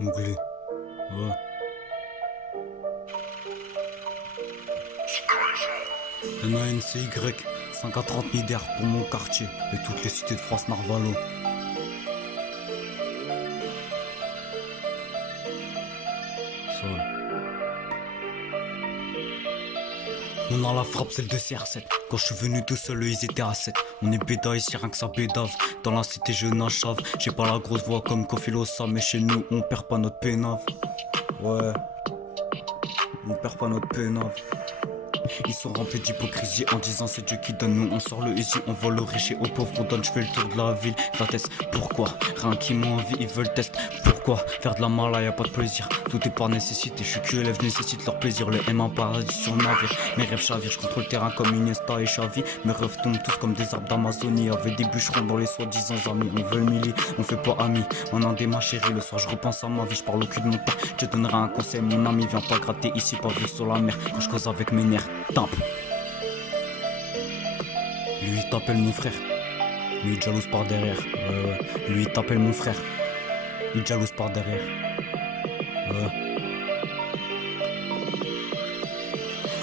Mowgli. Ouais. NANCY 530 Nider pour mon quartier et toutes les cités de France Narvalo. Sol. On a la frappe, celle de CR7. Quand je suis venu tout seul, eux, ils étaient à 7. On est béda ici, rien que ça bédave. Dans la cité, je n'achave. J'ai pas la grosse voix comme Kofilosa, mais chez nous, on perd pas notre pénave. Ouais, on perd pas notre pénave. Ils sont remplis d'hypocrisie en disant c'est Dieu qui donne. Nous on sort le easy, on vole le riche et aux pauvres on donne. Je fais le tour de la ville, la test. Pourquoi? Rien qui m'a envie, ils veulent test. Pourquoi? Faire de la mala, y'a pas de plaisir. Tout est par nécessité, je suis QLF, je nécessite leur plaisir. Le M en paradis sur le navire. Mes rêves chavirent, je contrôle le terrain comme Iniesta et Xavi. Mes rêves tombent tous comme des arbres d'Amazonie. Avec des bûcherons dans les soi-disant amis. On veut le milli, on fait pas amis. On en ma chérie, le soir je repense à ma vie. Je parle au cul de mon père, je te donnerai un conseil. Mon ami, viens pas gratter ici, pas vivre sur la mer. Quand je cause avec mes nerfs, tape. Lui il t'appelle mon frère. Lui il jalouse par derrière. Lui il t'appelle mon frère. Il jalouse par derrière.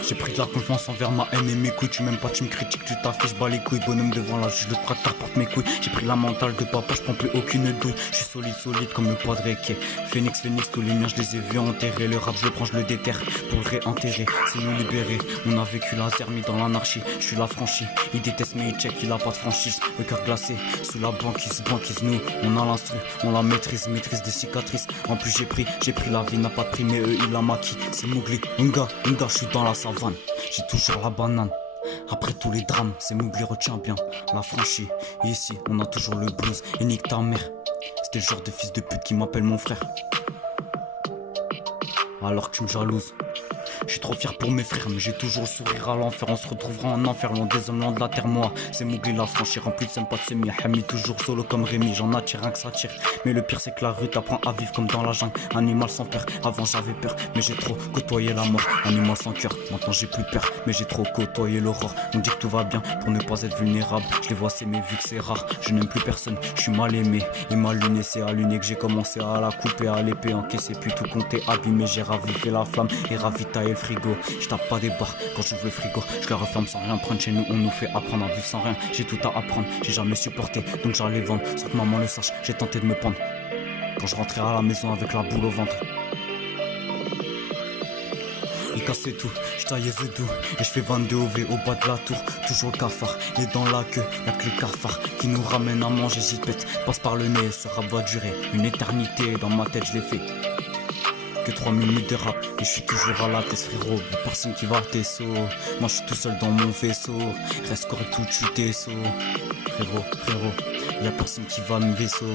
J'ai pris de la confiance envers ma haine et mes couilles. Tu m'aimes pas, tu me critiques, tu t'affiches, bats les couilles. Bonhomme devant la juge, le tracteur porte mes couilles. J'ai pris la mentale de papa, je prends plus aucune douille. Je suis solide comme le Padre qui est Phoenix, tous les miens je les ai vus enterrer. Le rap je le prends, je le déterre pour le réenterrer. C'est nous libérer, on a vécu la zermie dans l'anarchie. Je suis l'affranchi, il déteste mais il check, il a pas de franchise. Le cœur glacé, sous la banquise, nous. On a l'instru, on la maîtrise des cicatrices. En plus j'ai pris la vie n'a pas de prix mais eux ils la maquillent. C'est Mowgli, Unga, je suis dans la savane. J'ai toujours la banane. Après tous les drames, c'est Mowgli, retiens bien la franchise. Et ici, on a toujours le blues. Et nique ta mère. C'était le genre de fils de pute qui m'appelle mon frère. Alors que tu me jalouses. Je suis trop fier pour mes frères, mais j'ai toujours le sourire à l'enfer. On se retrouvera en enfer, loin des hommes, loin de la terre. Moi, c'est Mowgli la franchir, rempli de sympathie. Hami toujours solo comme Rémi, j'en attire rien que ça tire. Mais le pire c'est que la rue t'apprend à vivre comme dans la jungle. Animal sans peur, avant j'avais peur, mais j'ai trop côtoyé la mort. Animal sans cœur, maintenant j'ai plus peur, mais j'ai trop côtoyé l'aurore. On dit que tout va bien pour ne pas être vulnérable. Je les vois s'aimer vu que c'est rare. Je n'aime plus personne, je suis mal aimé. Et mal luné, c'est à luné que j'ai commencé à la couper, à l'épée, encaisser puis tout compter, abîmer. J'ai ravivé la flamme et ravitaillé le frigo. Je tape pas des barres quand j'ouvre le frigo. Je le referme sans rien prendre. Chez nous on nous fait apprendre à vivre sans rien. J'ai tout à apprendre, j'ai jamais supporté, donc j'allais vendre sans que maman le sache. J'ai tenté de me prendre quand je rentrais à la maison avec la boule au ventre. Il cassait tout, je taillais the doux. Et je fais 22 OV au bas de la tour. Toujours le cafard, et dans la queue, y'a que les cafards qui nous ramènent à manger. J'y pète, passe par le nez, ce rap va durer une éternité. Dans ma tête je l'ai fait que 3 minutes de rap et je suis toujours à la tête, frérot. Y'a personne qui va tes sauts. Moi je suis tout seul dans mon vaisseau. Reste correct ou tu tes sauts. Frérot, y'a personne qui va me vaisseau.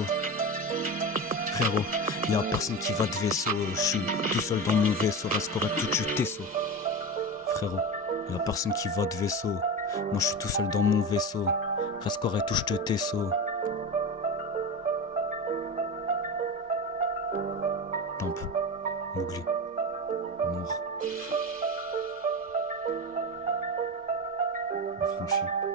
Frérot, y'a personne qui va te vaisseau. Je suis tout seul dans mon vaisseau. Reste correct ou tu tes sauts. Frérot, y'a personne qui va te vaisseau. Moi je suis tout seul dans mon vaisseau. Reste correct ou je te tes sauts. Temp. Mowgli, mort. Affranchi.